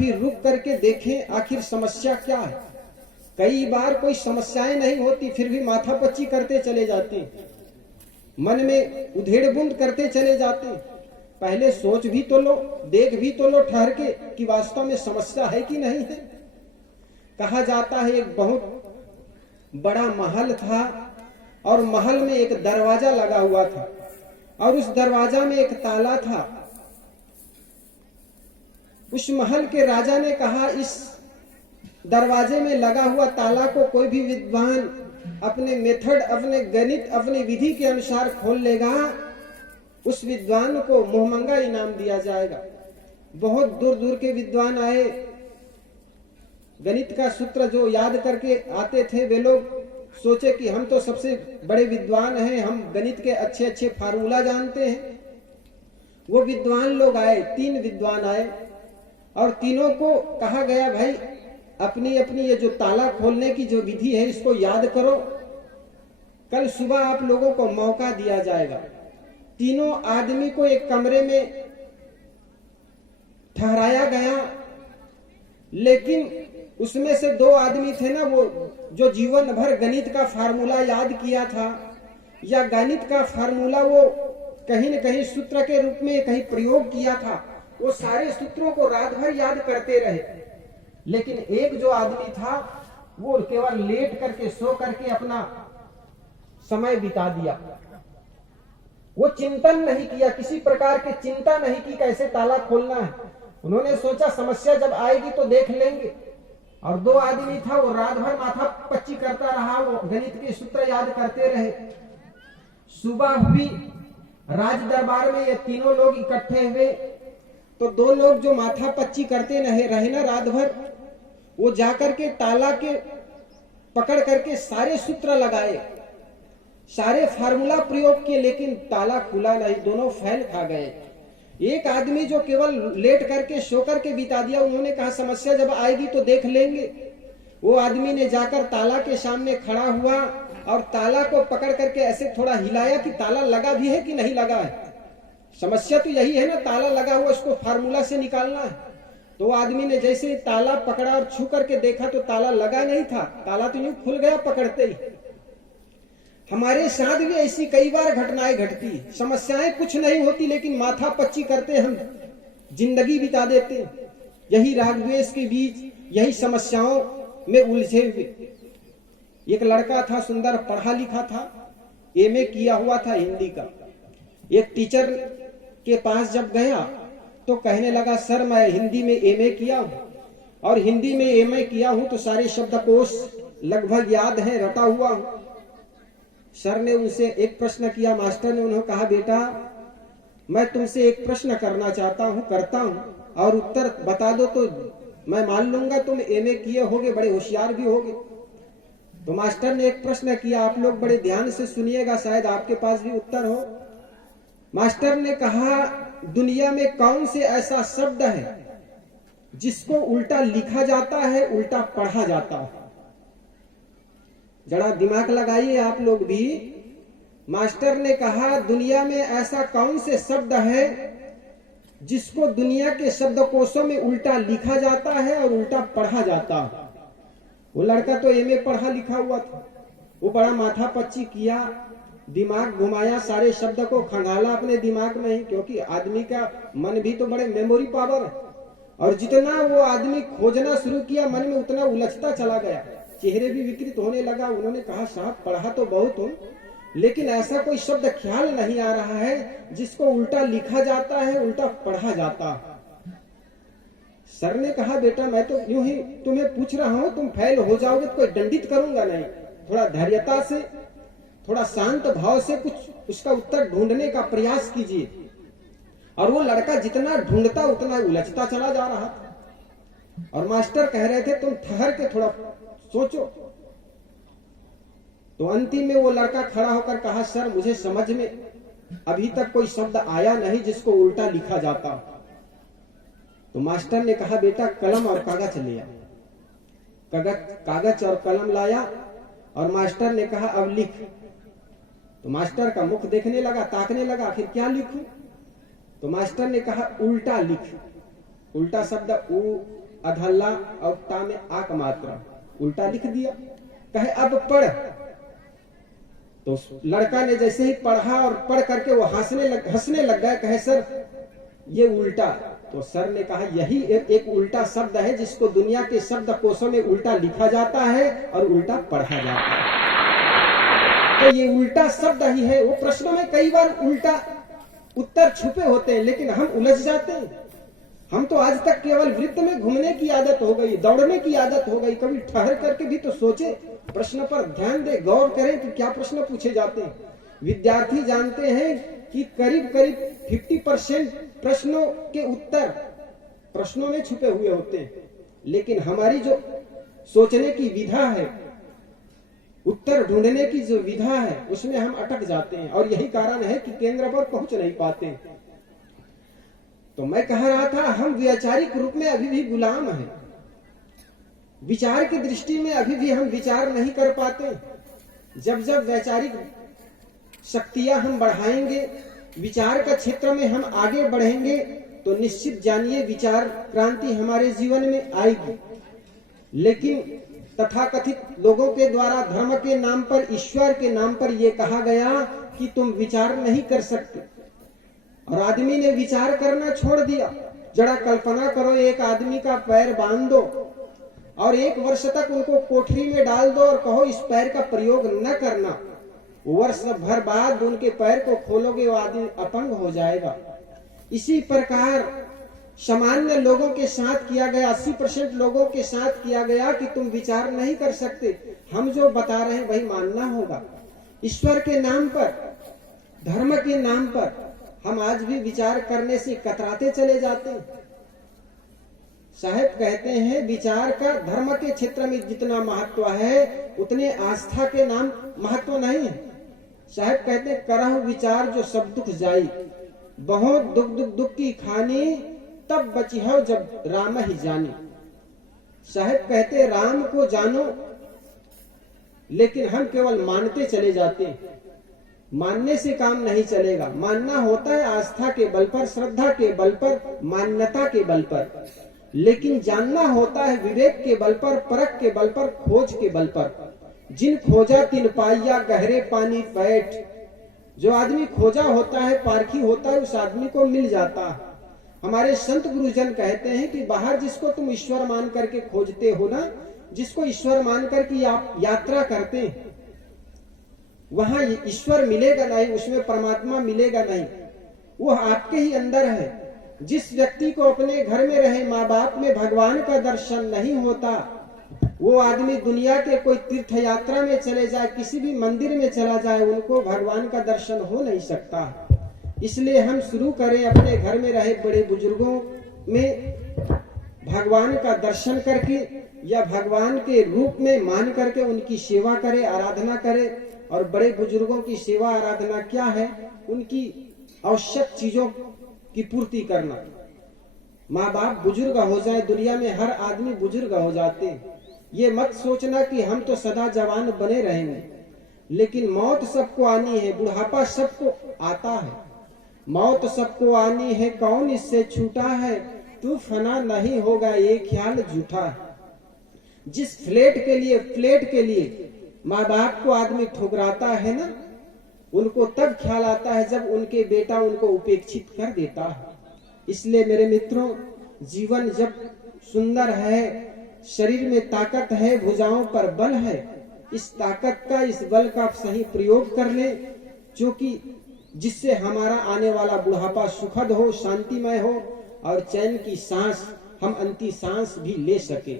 कभी रुक करके देखें आखिर समस्या क्या है। कई बार कोई समस्याएं नहीं होती, फिर भी माथापच्ची करते चले जाते, मन में उधेड़ बुंद करते चले जाते। पहले सोच भी तो लो, देख भी तो लो ठहर के कि वास्तव में समस्या है कि नहीं है। कहा जाता है एक बहुत बड़ा महल था और महल में एक दरवाजा लगा हुआ था और उस दरवाजा में एक ताला था। उस महल के राजा ने कहा इस दरवाजे में लगा हुआ ताला को कोई भी विद्वान अपने मेथड, अपने गणित, अपने विधि के अनुसार खोल लेगा, उस विद्वान को मुहमंगा इनाम दिया जाएगा। बहुत दूर दूर के विद्वान आए, गणित का सूत्र जो याद करके आते थे वे लोग सोचे कि हम तो सबसे बड़े विद्वान हैं, हम गणित के अच्छे अच्छे फार्मूला जानते हैं। वो विद्वान लोग आए, 3 विद्वान आए और तीनों को कहा गया भाई अपनी अपनी ये जो ताला खोलने की जो विधि है इसको याद करो, कल सुबह आप लोगों को मौका दिया जाएगा। तीनों आदमी को एक कमरे में ठहराया गया, लेकिन उसमें से 2 आदमी थे ना, वो जो जीवन भर गणित का फार्मूला याद किया था या गणित का फार्मूला वो कहीं न कहीं सूत्र के रूप में कहीं प्रयोग किया था, वो सारे सूत्रों को रात भर याद करते रहे। लेकिन एक जो आदमी था वो केवल लेट करके सो करके अपना समय बिता दिया। वो चिंतन नहीं किया, किसी प्रकार की चिंता नहीं की कैसे ताला खोलना है। उन्होंने सोचा समस्या जब आएगी तो देख लेंगे। और 2 आदमी था वो रात भर माथा पच्ची करता रहा, वो गणित के सूत्र याद करते रहे। सुबह हुई, राज दरबार में ये तीनों लोग इकट्ठे हुए तो 2 लोग जो माथा पच्ची करते रहे ना रात भर, वो जाकर के ताला के पकड़ करके सारे सूत्र लगाए, सारे फार्मूला प्रयोग किए, लेकिन ताला खुला नहीं, दोनों फैल खा गए। एक आदमी जो केवल लेट करके सो करके बिता दिया, उन्होंने कहा समस्या जब आएगी तो देख लेंगे। वो आदमी ने जाकर ताला के सामने खड़ा हुआ और ताला को पकड़ करके ऐसे थोड़ा हिलाया कि ताला लगा भी है कि नहीं लगा है। समस्या तो यही है ना, ताला लगा हुआ, इसको फार्मूला से निकालना है। तो आदमी ने जैसे ही ताला पकड़ा और छू करके देखा तो ताला लगा नहीं था, ताला तो यूं खुल गया पकड़ते ही। हमारे साथ भी ऐसी कई बार घटनाएं घटती, समस्याएं कुछ नहीं होती लेकिन माथा पच्ची करते हम जिंदगी बिता देते। यही राग द्वेष के बीच, यही समस्याओं में उलझे हुए। एक लड़का था, सुंदर पढ़ा लिखा था, एमए किया हुआ था हिंदी का। एक टीचर के पास जब गया तो कहने लगा सर मैं हिंदी में एमए किया हूं और हिंदी में एमए किया हूं तो सारे शब्दकोश लगभग याद है, रटा हुआ हूं। सर ने उनसे एक प्रश्न किया, मास्टर ने उन्हें कहा बेटा मैं तुमसे एक प्रश्न करना चाहता हूं, करता हूं और उत्तर बता दो तो मैं मान लूंगा तुम एमए किए होगे, बड़े होशियार भी होगे। तो मास्टर ने एक प्रश्न किया, आप लोग बड़े ध्यान से सुनिएगा, शायद आपके पास भी उत्तर हो। मास्टर ने कहा दुनिया में कौन से ऐसा शब्द है जिसको उल्टा लिखा जाता है, उल्टा पढ़ा जाता है? जरा दिमाग लगाइए आप लोग भी। मास्टर ने कहा दुनिया में ऐसा कौन से शब्द है जिसको दुनिया के शब्दकोशों में उल्टा लिखा जाता है और उल्टा पढ़ा जाता है? वो लड़का तो एमए पढ़ा लिखा हुआ था, वो बड़ा माथा पच्ची किया, दिमाग घुमाया, सारे शब्द को खंगाला अपने दिमाग में ही, क्योंकि आदमी का मन भी तो बड़े मेमोरी पावर है। और जितना वो आदमी खोजना शुरू किया मन में उतना उलझता चला गया, चेहरे भी विकृत होने लगा। उन्होंने कहा साहब पढ़ा तो बहुत हूं लेकिन ऐसा कोई शब्द ख्याल नहीं आ रहा है जिसको उल्टा लिखा जाता है, उल्टा पढ़ा जाता है। सर ने कहा बेटा मैं तो यूं ही तुम्हें पूछ रहा हूं, तुम फेल हो जाओगे तो कोई दंडित करूंगा नहीं। थोड़ा धैर्यता से, थोड़ा शांत भाव से कुछ उसका उत्तर ढूंढने का प्रयास कीजिए। और वो लड़का जितना ढूंढता उतना उलझता चला जा रहा था। और मास्टर कह रहे थे तुम ठहर के थोड़ा सोचो। तो अंतिम में वो लड़का खड़ा होकर कहा सर मुझे समझ में अभी तक कोई शब्द आया नहीं जिसको उल्टा लिखा जाता। तो मास्टर ने कहा बेटा कलम और कागज ले आ। कागज और कलम लाया और मास्टर ने कहा अब लिख। तो मास्टर का मुख देखने लगा, ताकने लगा, आखिर क्या लिखूं? तो मास्टर ने कहा उल्टा लिख। उल्टा शब्द उ अधल्ला और ता में आक मात्रा, उल्टा लिख दिया। कहे अब पढ़। तो लड़का ने जैसे ही पढ़ा और पढ़ करके वो हंसने लग गया। कहे सर ये उल्टा। तो सर ने कहा यही एक उल्टा शब्द है जिसको दुनिया के शब्द कोशों में उल्टा लिखा जाता है और उल्टा पढ़ा जाता है। तो ये उल्टा शब्द ही है। वो प्रश्नों में कई बार उल्टा उत्तर छुपे होते हैं, लेकिन हम उलझ जाते हैं। हम तो आज तक केवल वृत्त में घूमने की आदत हो गई, दौड़ने की आदत हो गई। कभी ठहर करके भी तो सोचे, प्रश्न पर ध्यान दे, गौर करें कि क्या प्रश्न पूछे जाते हैं। विद्यार्थी जानते हैं कि करीब 50% प्रश्नों के उत्तर प्रश्नों में छुपे हुए होते हैं, लेकिन हमारी जो सोचने की विधा है, उत्तर ढूंढने की जो विधा है, उसमें हम अटक जाते हैं और यही कारण है कि केंद्र पर पहुंच नहीं पाते। तो मैं कह रहा था हम वैचारिक रूप में अभी भी गुलाम हैं। विचार की दृष्टि में अभी भी हम विचार नहीं कर पाते। जब जब वैचारिक शक्तियां हम बढ़ाएंगे, विचार का क्षेत्र में हम आगे बढ़ेंगे, तो निश्चित जानिए विचार क्रांति हमारे जीवन में आएगी। लेकिन तथाकथित लोगों के द्वारा धर्म के नाम पर, ईश्वर के नाम पर यह कहा गया कि तुम विचार नहीं कर सकते, और आदमी ने विचार करना छोड़ दिया। जरा कल्पना करो, एक आदमी का पैर बांध दो और 1 वर्ष तक उनको कोठरी में डाल दो और कहो इस पैर का प्रयोग न करना। वर्ष भर बाद उनके पैर को खोलोगे, वो आदमी अपंग हो जाएगा। इसी प्रकार सामान्य लोगों के साथ किया गया, 80% लोगों के साथ किया गया कि तुम विचार नहीं कर सकते। हम जो बता रहे हैं वही मानना होगा। ईश्वर के नाम पर, धर्म के नाम पर हम आज भी विचार करने से कतराते चले जाते हैं। साहब कहते हैं विचार का धर्म के क्षेत्र में जितना महत्व है उतने आस्था के नाम महत्व नहीं है। साहब कहते हैं करहु विचार जो सब दुख जाई, बहुत दुख दुख दुख की खानी, तब बची हो जब राम ही जानी। साहब कहते राम को जानो, लेकिन हम केवल मानते चले जाते हैं। मानने से काम नहीं चलेगा। मानना होता है आस्था के बल पर, श्रद्धा के बल पर, मान्यता के बल पर, लेकिन जानना होता है विवेक के बल पर, परख के बल पर, खोज के बल पर। जिन खोजा तिन पाइया गहरे पानी पैठ। जो आदमी खोजा होता है, पारखी होता है, उस आदमी को मिल जाता है। हमारे संत गुरुजन कहते हैं कि बाहर जिसको तुम ईश्वर मान करके खोजते हो ना, जिसको ईश्वर मान करके आप यात्रा करते हैं, वहां ईश्वर मिलेगा नहीं, उसमें परमात्मा मिलेगा नहीं, वो आपके ही अंदर है। जिस व्यक्ति को अपने घर में रहे माँ बाप में भगवान का दर्शन नहीं होता, वो आदमी दुनिया के कोई तीर्थ यात्रा में चले जाए, किसी भी मंदिर में चला जाए, उनको भगवान का दर्शन हो नहीं सकता। इसलिए हम शुरू करें अपने घर में रहे बड़े बुजुर्गों में भगवान का दर्शन करके या भगवान के रूप में मान करके उनकी सेवा करें, आराधना करें। और बड़े बुजुर्गों की सेवा आराधना क्या है? उनकी आवश्यक चीजों की पूर्ति करना। माँ बाप बुजुर्ग हो जाए, दुनिया में हर आदमी बुजुर्ग हो जाते हैं। ये मत सोचना कि हम तो सदा जवान बने रहेंगे, लेकिन मौत सबको आनी है, बुढ़ापा सबको आता है। मौत सबको आनी है, कौन इससे छूटा है? तू फना नहीं होगा, ये ख्याल झूठा है। जिस फ्लेट के लिए माँ बाप को आदमी ठुकराता है ना, उनको तब ख्याल आता है जब उनके बेटा उनको उपेक्षित कर देता है। इसलिए मेरे मित्रों, जीवन जब सुंदर है, शरीर में ताकत है, भुजाओं पर बल है, इस ताकत का, इस बल का सही प्रयोग कर ले, जो कि जिससे हमारा आने वाला बुढ़ापा सुखद हो, शांतिमय हो और चैन की सांस हम अंतिम सांस भी ले सके।